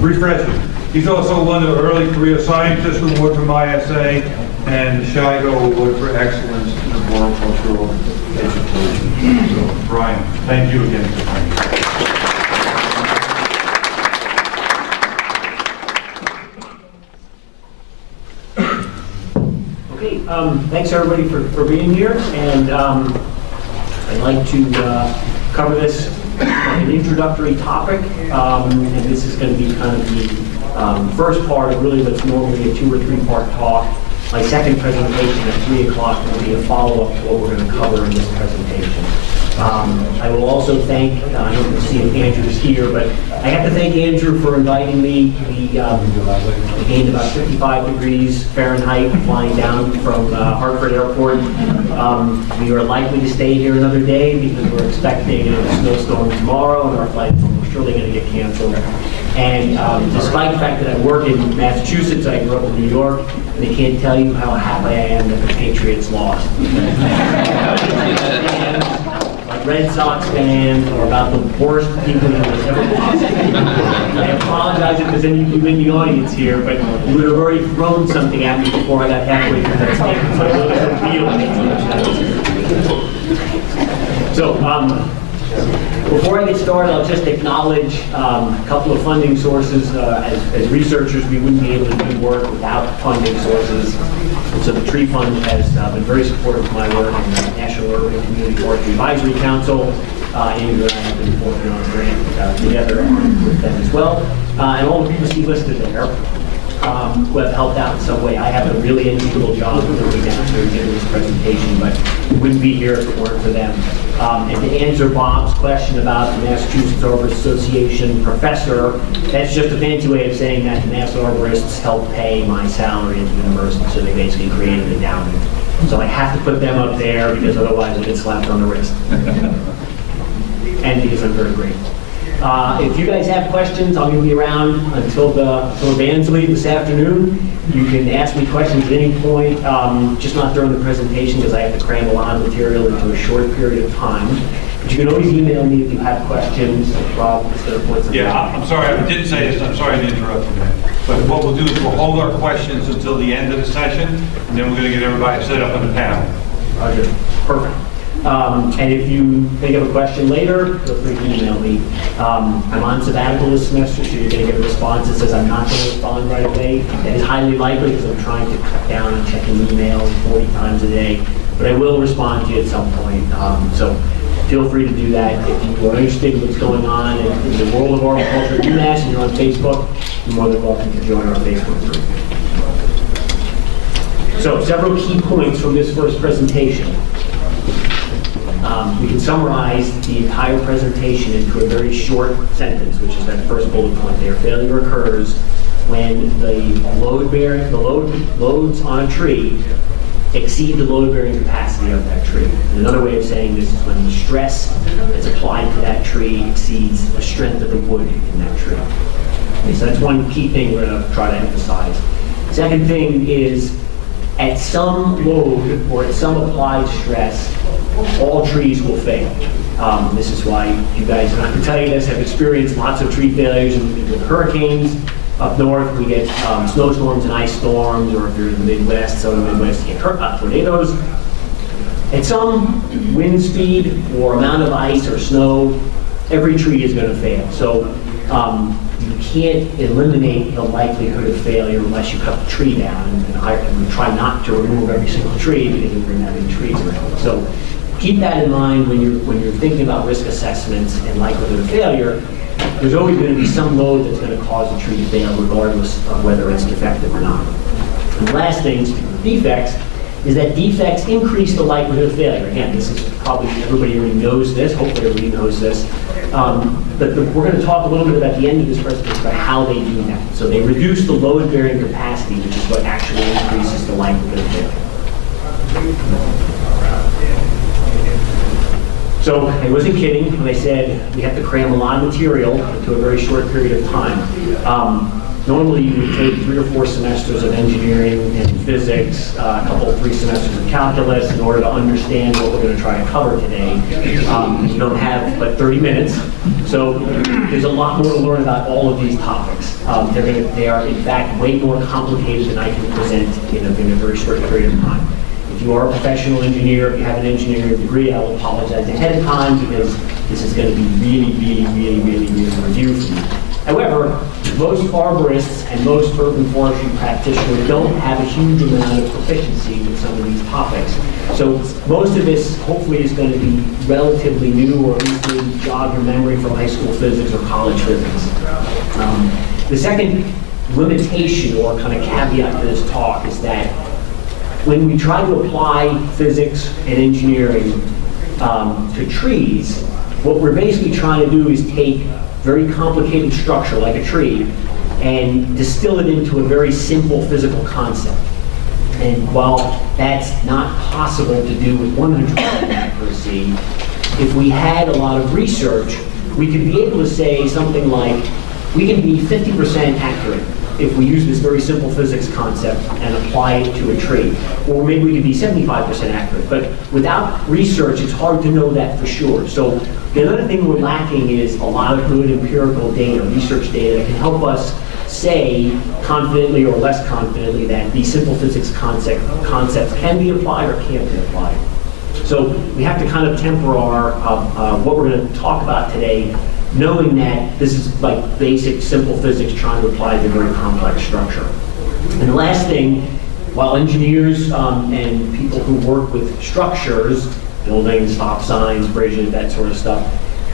refreshing. He's also won the Early Career Scientist Award from ISA and the Shigo Award for Excellence in Arboricultural Education. So, Brian, thank you again for coming. Okay, thanks everybody for being here, and I'd like to cover this an introductory topic, and this is going to be kind of the first part of really what's normally a 2 or 3 part talk. My second presentation at 3 o'clock will be a follow-up to what we're going to cover in this presentation. I will also thank, I don't see if Andrew's here, but I have to thank Andrew for inviting me. We gained about 55 degrees Fahrenheit flying down from Hartford Airport. We are likely to stay here another day because we're expecting a snowstorm tomorrow and our flight is almost surely going to get canceled. And despite the fact that I work in Massachusetts, I grew up in New York, and I can't tell you how happy I am that the Patriots lost. Red Sox fans are about the worst people who have ever possible. I apologize if there's any of you in the audience here, but you would have already thrown something at me before I got halfway through that statement, so I really don't feel it. So, before I get started, I'll just acknowledge a couple of funding sources. As researchers, we wouldn't be able to do work without funding sources. And so the Tree Fund has been very supportive of my work, and the National Urban Community Forestry Advisory Council. Andrew and I have been working on a grant together with them as well. And all the people you see listed there who have helped out in some way. I have a really unusual job of looking after giving this presentation, but we wouldn't be here if it weren't for them. And to answer Bob's question about the Massachusetts Arborist Association professor, that's just a fancy way of saying that the National Arborists helped pay my salary at the university, so they basically created an endowment. So I have to put them up there because otherwise I get slapped on the wrist. And because I'm very grateful. If you guys have questions, I'm going to be around until the bands leave this afternoon. You can ask me questions at any point, just not during the presentation because I have to cram a lot of material into a short period of time. But you can always email me if you have questions. Rob, instead of points. Yeah, I'm sorry, I didn't say this, I'm sorry to interrupt you, man. But what we'll do is we'll hold our questions until the end of the session, and then we're going to get everybody set up on the panel. Roger. Perfect. And if you think of a question later, feel free to email me. I'm on sabbatical this semester, so you're going to get a response that says I'm not going to respond right away. That is highly likely because I'm trying to cut down on checking email 40 times a day. But I will respond to you at some point. So feel free to do that. If you are interested in what's going on in the world of arboriculture at UMass and you're on Facebook, you're more than welcome to join our Facebook group. So several key points from this first presentation. We can summarize the entire presentation into a very short sentence, which is that first bullet point there. Failure occurs when the loads on a tree exceed the load-bearing capacity of that tree. And another way of saying this is when the stress that's applied to that tree exceeds the strength of the wood in that tree. Okay, so that's one key thing we're going to try to emphasize. Second thing is, at some load or at some applied stress, all trees will fail. This is why you guys, and I can tell you this, have experienced lots of tree failures with hurricanes. Up north, we get snowstorms and ice storms, or if you're in the Midwest, southern Midwest, you get tornadoes. At some wind speed or amount of ice or snow, every tree is going to fail. So you can't eliminate the likelihood of failure unless you cut the tree down, and we try not to remove every single tree because we bring that many trees around. So keep that in mind when you're thinking about risk assessments and likelihood of failure. There's always going to be some load that's going to cause a tree to fail, regardless of whether it's defective or not. And the last thing, speaking of defects, is that defects increase the likelihood of failure. Again, this is probably, everybody already knows this, hopefully everybody knows this. But we're going to talk a little bit about the end of this presentation about how they do that. So they reduce the load-bearing capacity, which is what actually increases the likelihood of failure. So I wasn't kidding when I said we have to cram a lot of material into a very short period of time. Normally, you would take 3 or 4 semesters of engineering and physics, a couple, 3 semesters of calculus in order to understand what we're going to try to cover today. You don't have but 30 minutes, so there's a lot more to learn about all of these topics. They are, in fact, way more complicated than I can present in a very short period of time. If you are a professional engineer, if you have an engineering degree, I will apologize ahead of time because this is going to be really review for you. However, most arborists and most urban forestry practitioners don't have a huge amount of proficiency with some of these topics. So most of this hopefully is going to be relatively new, or at least maybe jog your memory from high school physics or college physics. The second limitation or kind of caveat to this talk is that when we try to apply physics and engineering to trees, what we're basically trying to do is take very complicated structure like a tree and distill it into a very simple physical concept. And while that's not possible to do with 100% accuracy, if we had a lot of research, we could be able to say something like, we can be 50% accurate if we use this very simple physics concept and apply it to a tree. Or maybe we could be 75% accurate. But without research, it's hard to know that for sure. So the other thing we're lacking is a lot of good empirical data, research data that can help us say confidently or less confidently that these simple physics concepts can be applied or can't be applied. So we have to kind of temper our what we're going to talk about today, knowing that this is like basic, simple physics trying to apply to very complex structure. And the last thing, while engineers and people who work with structures, buildings, stop signs, bridges, that sort of stuff,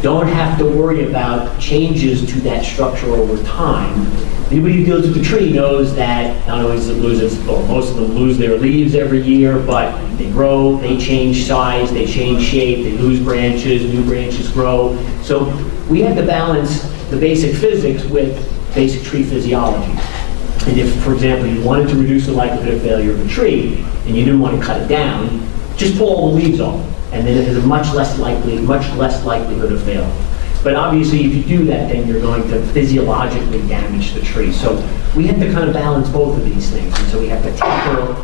don't have to worry about changes to that structure over time. Anybody who deals with the tree knows that not only does it lose its, or most of them lose their leaves every year, but they grow, they change size, they change shape, they lose branches, new branches grow. So we have to balance the basic physics with basic tree physiology. And if, for example, you wanted to reduce the likelihood of failure of a tree, and you didn't want to cut it down, just pull all the leaves off, and then it has a much less likelihood of failure. But obviously, if you do that, then you're going to physiologically damage the tree. So we have to kind of balance both of these things. And so we have to temper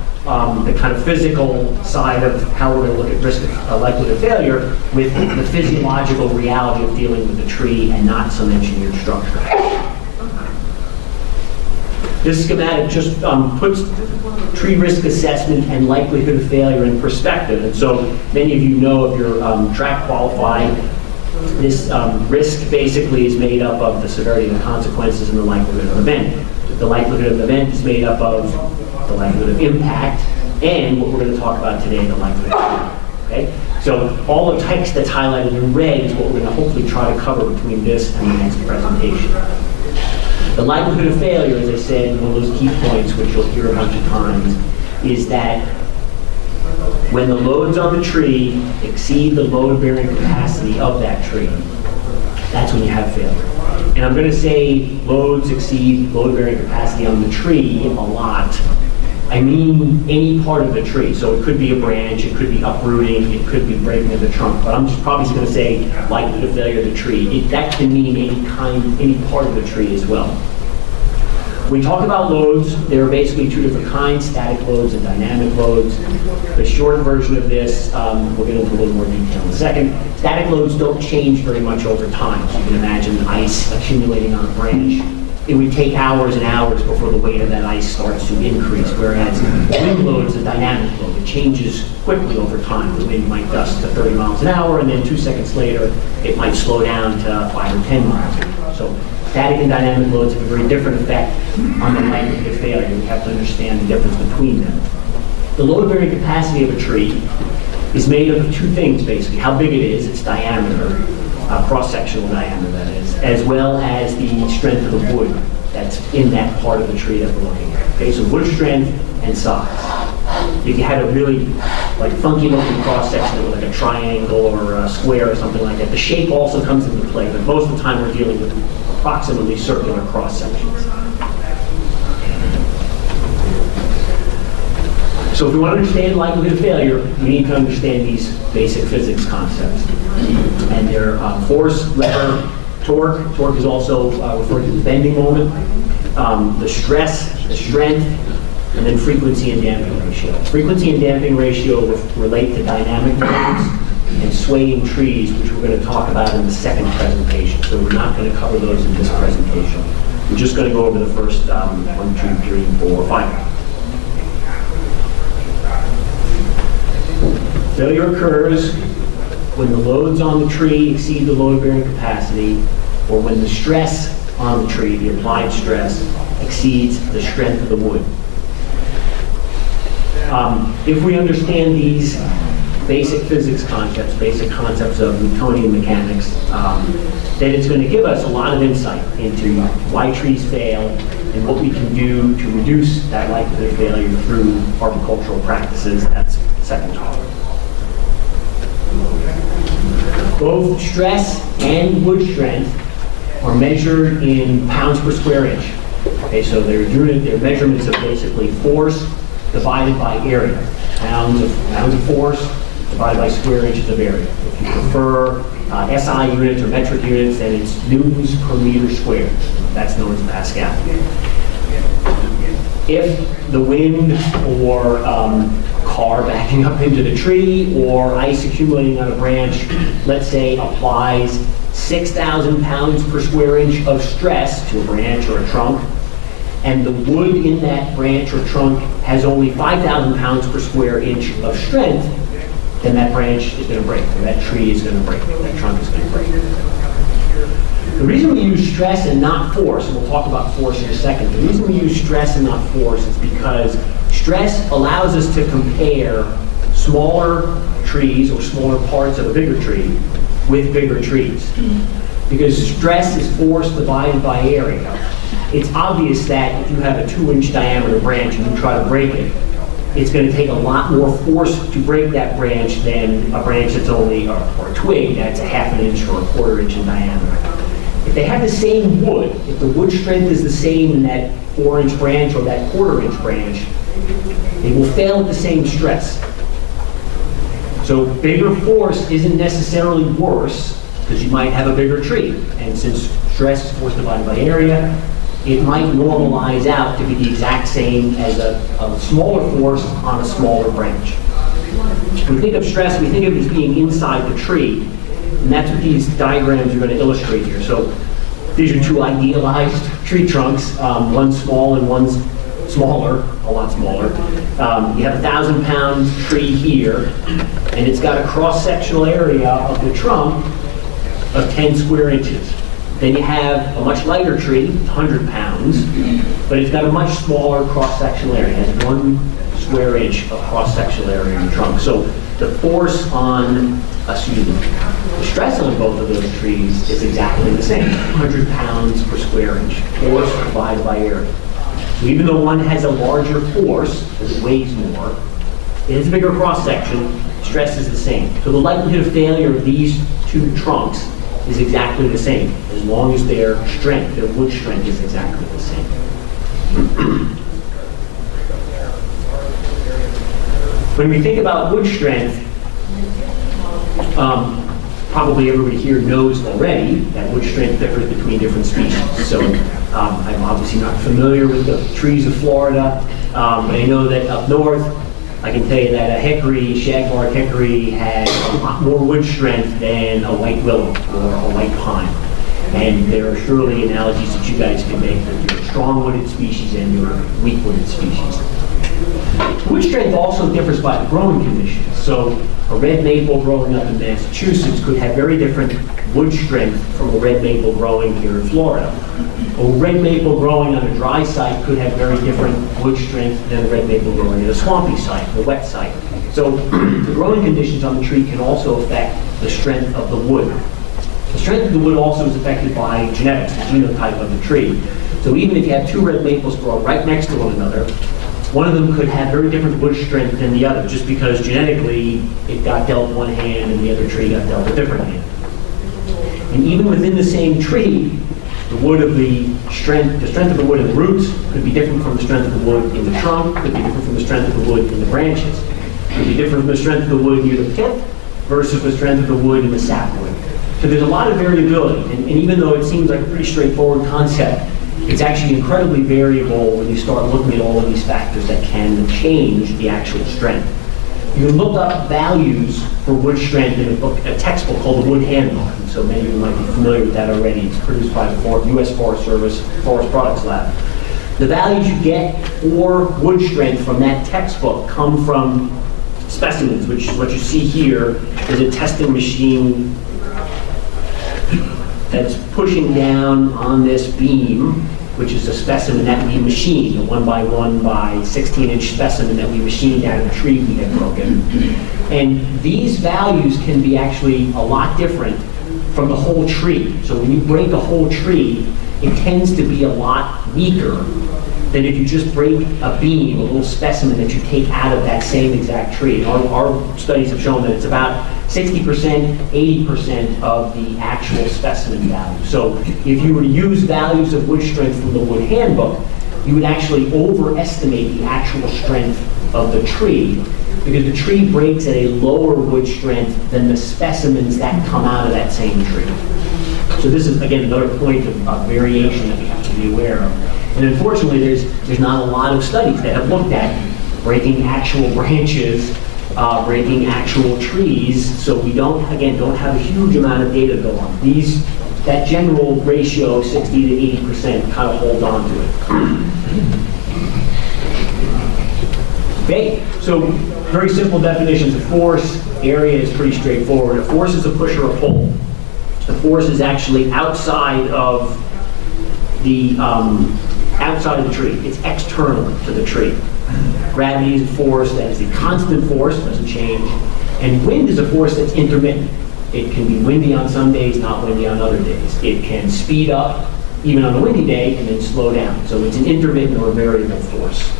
the kind of physical side of how we're going to look at risk of likelihood of failure with the physiological reality of dealing with the tree and not some engineered structure. This schematic just puts tree risk assessment and likelihood of failure in perspective. And so many of you know, if you're track qualified, this risk basically is made up of the severity of the consequences and the likelihood of event. The likelihood of event is made up of the likelihood of impact and what we're going to talk about today, the likelihood of failure. Okay? So all the text that's highlighted in red is what we're going to hopefully try to cover between this and the next presentation. The likelihood of failure, as I said, one of those key points, which you'll hear a bunch of times, is that when the loads on the tree exceed the load-bearing capacity of that tree, that's when you have failure. And I'm going to say loads exceed load-bearing capacity on the tree a lot. I mean any part of the tree. So it could be a branch, it could be uprooting, it could be breaking of the trunk, but I'm just probably going to say likelihood of failure of the tree. That can mean any part of the tree as well. When we talk about loads, there are basically 2 different kinds, static loads and dynamic loads. The short version of this, we'll get into a little more detail in a second. Static loads don't change very much over time. So you can imagine ice accumulating on a branch. It would take hours and hours before the weight of that ice starts to increase, whereas wind load is a dynamic load. It changes quickly over time. The wind might gust to 30 miles an hour, and then 2 seconds later, it might slow down to 5 or 10 miles an hour. So static and dynamic loads have a very different effect on the likelihood of failure. We have to understand the difference between them. The load-bearing capacity of a tree is made up of 2 things, basically. How big it is, its diameter, cross-sectional diameter that is, as well as the strength of the wood that's in that part of the tree that we're looking at. Okay, so wood strength and size. If you had a really funky looking cross-section like a triangle or a square or something like that, the shape also comes into play, but most of the time we're dealing with approximately circular cross-sections. So if we want to understand likelihood of failure, we need to understand these basic physics concepts. And they're force, lever, torque. Torque is also referred to as bending moment. the stress, the strength, and then frequency and damping ratio. Frequency and damping ratio relate to dynamic loads and swaying trees, which we're going to talk about in the second presentation. So we're not going to cover those in this presentation. We're just going to go over the first 1, 2, 3, 4, 5. Failure occurs when the loads on the tree exceed the load-bearing capacity, or when the stress on the tree, the applied stress, exceeds the strength of the wood. If we understand these basic physics concepts, basic concepts of Newtonian mechanics, then it's going to give us a lot of insight into why trees fail and what we can do to reduce that likelihood of failure through arboricultural practices. That's the second topic. Both stress and wood strength are measured in pounds per square inch. Okay, so they're measurements of basically force divided by area. Pounds of force divided by square inches of area. If you prefer SI units or metric units, then it's newtons per meter squared. That's known as Pascal. If the wind or car backing up into the tree or ice accumulating on a branch, let's say, applies 6,000 pounds per square inch of stress to a branch or a trunk, and the wood in that branch or trunk has only 5,000 pounds per square inch of strength, then that branch is going to break, or that tree is going to break, that trunk is going to break. The reason we use stress and not force, and we'll talk about force in a second, the reason we use stress and not force is because stress allows us to compare smaller trees or smaller parts of a bigger tree with bigger trees. Because stress is force divided by area. It's obvious that if you have a 2-inch diameter branch and you try to break it, it's going to take a lot more force to break that branch than a branch that's only, or a twig that's a 1/2 inch or a 1/4 inch in diameter. If they have the same wood, if the wood strength is the same in that 4-inch branch or that 1/4 inch branch, they will fail at the same stress. So bigger force isn't necessarily worse, because you might have a bigger tree. And since stress is force divided by area, it might normalize out to be the exact same as a smaller force on a smaller branch. When we think of stress, we think of it as being inside the tree, and that's what these diagrams are going to illustrate here. So these are 2 idealized tree trunks, one's small and one's smaller, a lot smaller. You have a 1,000-pound tree here, and it's got a cross-sectional area of the trunk of 10 square inches. Then you have a much lighter tree, 100 pounds, but it's got a much smaller cross-sectional area. It has 1 square inch of cross-sectional area in the trunk. So the force on, the stress on both of those trees is exactly the same, 100 pounds per square inch, force divided by area. So even though one has a larger force, because it weighs more, it has a bigger cross-section, stress is the same. So the likelihood of failure of these 2 trunks is exactly the same, as long as their strength, their wood strength, is exactly the same. When we think about wood strength, probably everybody here knows already that wood strength differs between different species. So I'm obviously not familiar with the trees of Florida, but I know that up north, I can tell you that a hickory, shagbark hickory, has a lot more wood strength than a white willow or a white pine. And there are surely analogies that you guys can make with your strong-wooded species and your weak-wooded species. Wood strength also differs by the growing conditions. So a red maple growing up in Massachusetts could have very different wood strength from a red maple growing here in Florida. A red maple growing on a dry site could have very different wood strength than a red maple growing in a swampy site, a wet site. So the growing conditions on the tree can also affect the strength of the wood. The strength of the wood also is affected by genetics, the genotype of the tree. So even if you have 2 red maples growing right next to one another, one of them could have very different wood strength than the other, just because genetically it got dealt one hand and the other tree got dealt a different hand. And even within the same tree, the strength of the wood in the roots could be different from the strength of the wood in the trunk, could be different from the strength of the wood in the branches, could be different from the strength of the wood near the pith versus the strength of the wood in the sapwood. So there's a lot of variability, and even though it seems like a pretty straightforward concept, It's actually incredibly variable when you start looking at all of these factors that can change the actual strength. You can look up values for wood strength in a textbook called the Wood Handbook. And so many of you might be familiar with that already. It's produced by the U.S. Forest Service Forest Products Lab. The values you get for wood strength from that textbook come from specimens, which is what you see here is a testing machine that's pushing down on this beam, which is a specimen that we machined, a 1x1 by 16-inch specimen that we machined out of a tree we had broken. And these values can be actually a lot different from the whole tree. So when you break a whole tree, it tends to be a lot weaker than if you just break a beam, a little specimen that you take out of that same exact tree. Our studies have shown that it's about 60%, 80% of the actual specimen value. So if you were to use values of wood strength from the Wood Handbook, you would actually overestimate the actual strength of the tree, because the tree breaks at a lower wood strength than the specimens that come out of that same tree. So this is, again, another point of variation that we have to be aware of. And unfortunately, there's not a lot of studies that have looked at breaking actual branches, breaking actual trees, so we don't have a huge amount of data to go on. That general ratio, 60 to 80%, kind of hold on to it. Okay, so very simple definitions of force. Area is pretty straightforward. A force is a push or a pull. The force is actually outside of the tree. It's external to the tree. Gravity is a force that is a constant force, doesn't change. And wind is a force that's intermittent. It can be windy on some days, not windy on other days. It can speed up even on a windy day and then slow down. So it's an intermittent or variable force.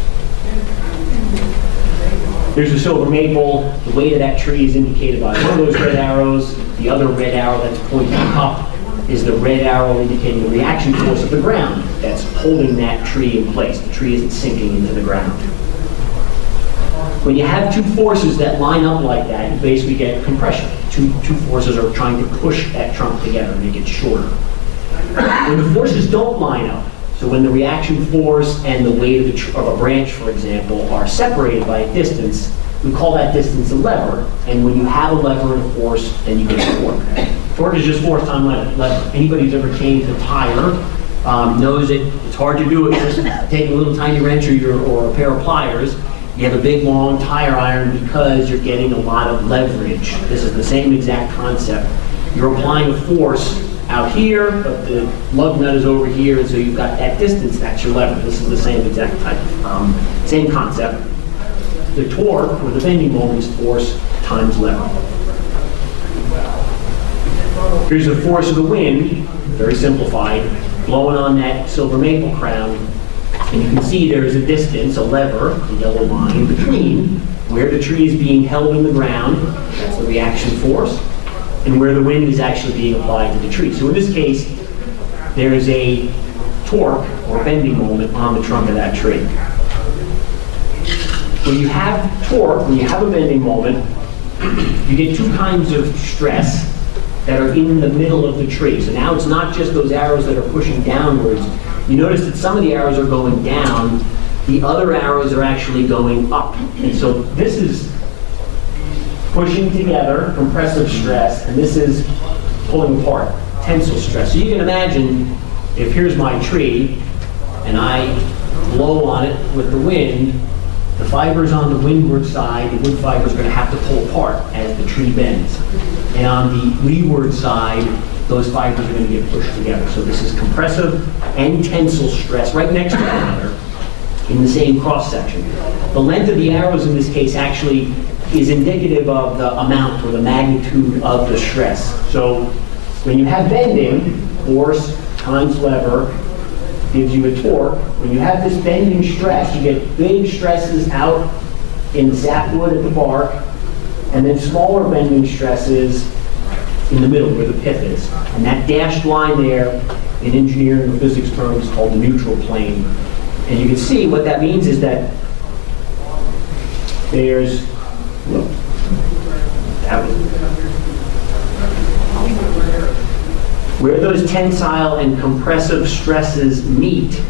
There's a silver maple. The weight of that tree is indicated by one of those red arrows. The other red arrow that's pointing up is the red arrow indicating the reaction force of the ground that's holding that tree in place. The tree isn't sinking into the ground. When you have two forces that line up like that, you basically get compression. Two forces are trying to push that trunk together and make it shorter. When the forces don't line up, so when the reaction force and the weight of a branch, for example, are separated by a distance, we call that distance a lever. And when you have a lever and a force, then you get a torque. Torque is just force times lever. Anybody who's ever changed a tire knows it's hard to do it. Just take a little tiny wrench or a pair of pliers. You have a big, long tire iron because you're getting a lot of leverage. This is the same exact concept. You're applying a force out here, but the lug nut is over here, and so you've got that distance, that's your lever. This is the same exact type, same concept. The torque, or the bending moment, is force times lever. Here's the force of the wind, very simplified, blowing on that silver maple crown. And you can see there is a distance, a lever, the yellow line, between where the tree is being held in the ground, that's the reaction force, and where the wind is actually being applied to the tree. So in this case, there is a torque, or bending moment, on the trunk of that tree. When you have torque, when you have a bending moment, you get two kinds of stress that are in the middle of the tree. So now it's not just those arrows that are pushing downwards. You notice that some of the arrows are going down, the other arrows are actually going up. And so this is pushing together, compressive stress, and this is pulling apart, tensile stress. So you can imagine if here's my tree, and I blow on it with the wind, the fibers on the windward side, the wood fiber is going to have to pull apart as the tree bends. And on the leeward side, those fibers are going to get pushed together. So this is compressive and tensile stress right next to one another in the same cross section. The length of the arrows in this case actually is indicative of the amount or the magnitude of the stress. So when you have bending, force times lever gives you a torque. When you have this bending stress, you get big stresses out in the sapwood at the bark, and then smaller bending stresses in the middle where the pith is. And that dashed line there, in engineering or physics terms, is called the neutral plane. And you can see what that means is that there's, look, Where those tensile and compressive stresses meet,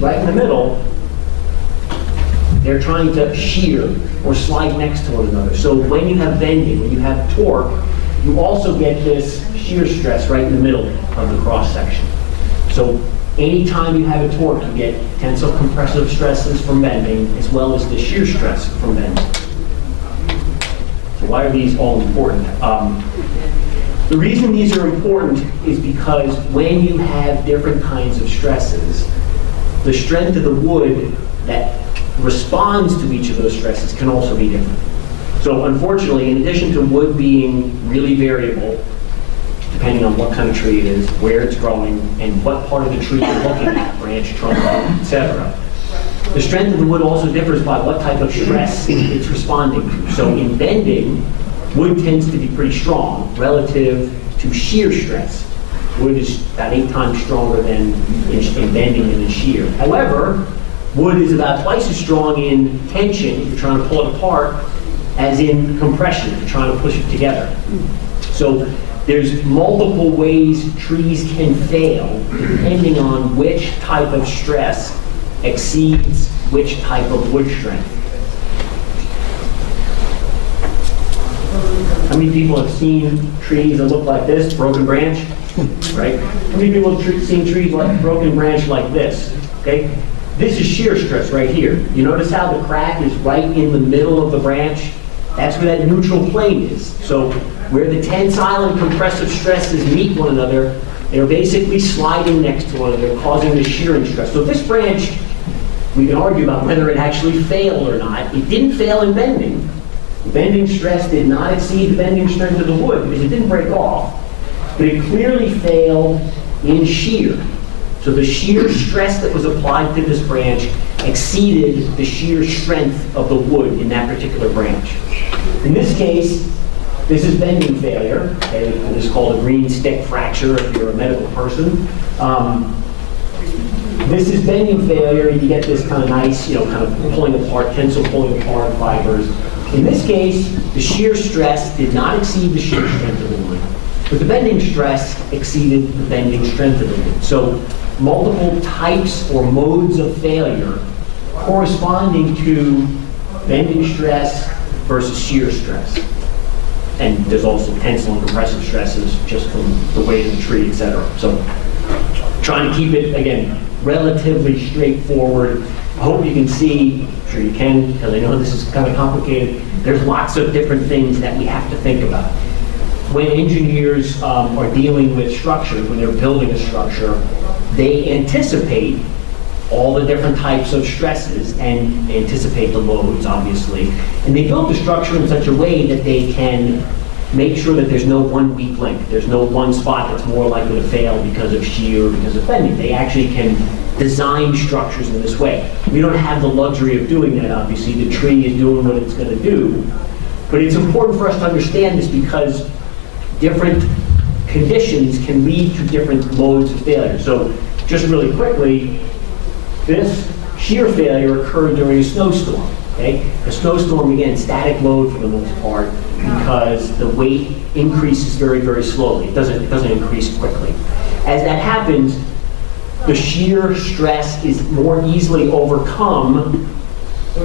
right in the middle, they're trying to shear or slide next to one another. So when you have bending, when you have torque, you also get this shear stress right in the middle of the cross section. So anytime you have a torque, you get tensile compressive stresses from bending as well as the shear stress from bending. So why are these all important? The reason these are important is because when you have different kinds of stresses, the strength of the wood that responds to each of those stresses can also be different. So unfortunately, in addition to wood being really variable, depending on what kind of tree it is, where it's growing, and what part of the tree you're looking at, branch, trunk, etc., the strength of the wood also differs by what type of stress it's responding to. So in bending, wood tends to be pretty strong relative to shear stress. Wood is about 8 times stronger than in bending than in shear. However, wood is about twice as strong in tension, if you're trying to pull it apart, as in compression, if you're trying to push it together. So there's multiple ways trees can fail depending on which type of stress exceeds which type of wood strength. How many people have seen trees that look like this, broken branch, right? How many people have seen trees like broken branch like this, okay? This is shear stress right here. You notice how the crack is right in the middle of the branch? That's where that neutral plane is. So where the tensile and compressive stresses meet one another, they're basically sliding next to one another, causing the shearing stress. So this branch, we can argue about whether it actually failed or not. It didn't fail in bending. The bending stress did not exceed the bending strength of the wood because it didn't break off, but it clearly failed in shear. So the shear stress that was applied to this branch exceeded the shear strength of the wood in that particular branch. In this case, this is bending failure. Okay? This is called a green stick fracture if you're a medical person. This is bending failure, and you get this kind of nice, kind of pulling apart, tensile pulling apart fibers. In this case, the shear stress did not exceed the shear strength of the wood, but the bending stress exceeded the bending strength of the wood. So multiple types or modes of failure corresponding to bending stress versus shear stress. And there's also tensile and compressive stresses just from the weight of the tree, etc. So trying to keep it, again, relatively straightforward. I hope you can see, I'm sure you can, because I know this is kind of complicated. There's lots of different things that we have to think about. When engineers are dealing with structures, when they're building a structure, they anticipate all the different types of stresses and anticipate the loads, obviously. And they build the structure in such a way that they can make sure that there's no one weak link. There's no one spot that's more likely to fail because of shear or because of bending. They actually can design structures in this way. We don't have the luxury of doing that, obviously. The tree is doing what it's going to do. But it's important for us to understand this because different conditions can lead to different modes of failure. So just really quickly, this shear failure occurred during a snowstorm. Okay? A snowstorm, again, static load for the most part because the weight increases very, very slowly. It doesn't increase quickly. As that happens, the shear stress is more easily overcome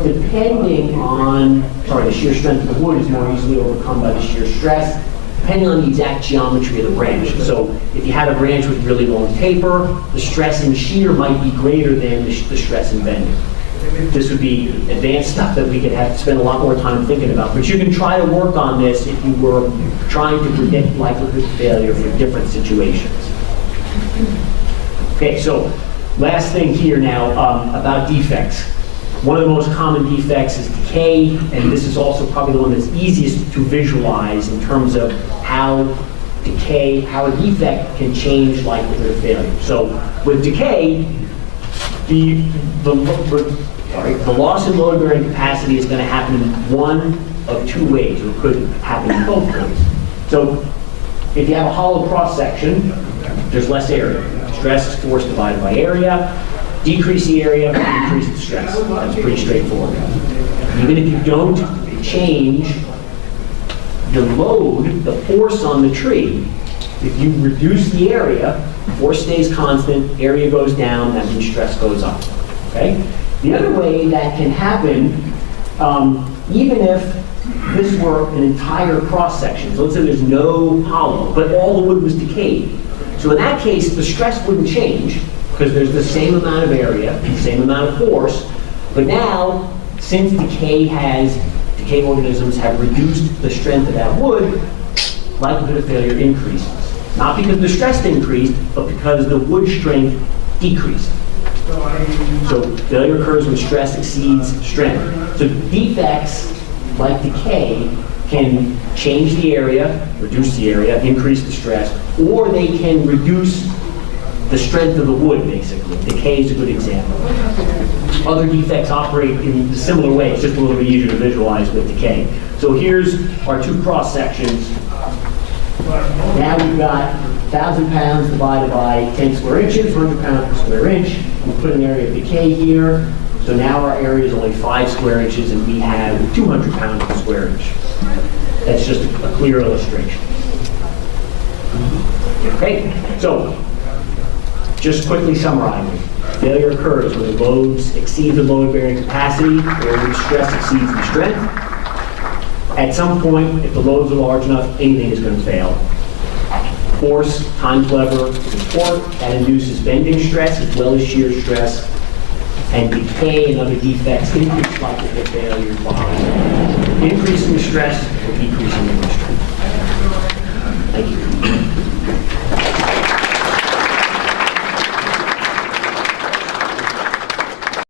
depending on, the shear strength of the wood is more easily overcome by the shear stress, depending on the exact geometry of the branch. So if you had a branch with really long taper, the stress in shear might be greater than the stress in bending. This would be advanced stuff that we could have to spend a lot more time thinking about. But you can try to work on this if you were trying to predict likelihood of failure for different situations. Okay, so last thing here now about defects. One of the most common defects is decay, and this is also probably the one that's easiest to visualize in terms of how a defect can change likelihood of failure. So with decay, the loss in load bearing capacity is going to happen in one of two ways, or it could happen in both ways. So if you have a hollow cross section, there's less area. Stress is force divided by area. Decrease the area, increase the stress. That's pretty straightforward. Even if you don't change the load, the force on the tree, if you reduce the area, force stays constant, area goes down, that means stress goes up, okay? The other way that can happen, even if this were an entire cross-section, so let's say there's no hollow, but all the wood was decayed. So in that case, the stress wouldn't change, because there's the same amount of area, the same amount of force, but now, since decay organisms have reduced the strength of that wood, likelihood of failure increases. Not because the stress increased, but because the wood strength decreased. So failure occurs when stress exceeds strength. So defects, like decay, can change the area, reduce the area, increase the stress, or they can reduce the strength of the wood, basically. Decay is a good example. Other defects operate in a similar way. It's just a little bit easier to visualize with decay. So here's our two cross sections. Now we've got 1,000 pounds divided by 10 square inches, 100 pounds per square inch. We'll put an area of decay here. So now our area is only 5 square inches, and we have 200 pounds per square inch. That's just a clear illustration. Okay, so just quickly summarizing. Failure occurs when the loads exceed the load-bearing capacity or when stress exceeds the strength. At some point, if the loads are large enough, anything is going to fail. Force times lever is torque. That induces bending stress as well as shear stress. And decay and other defects increase likelihood of failure by increasing the stress or decreasing the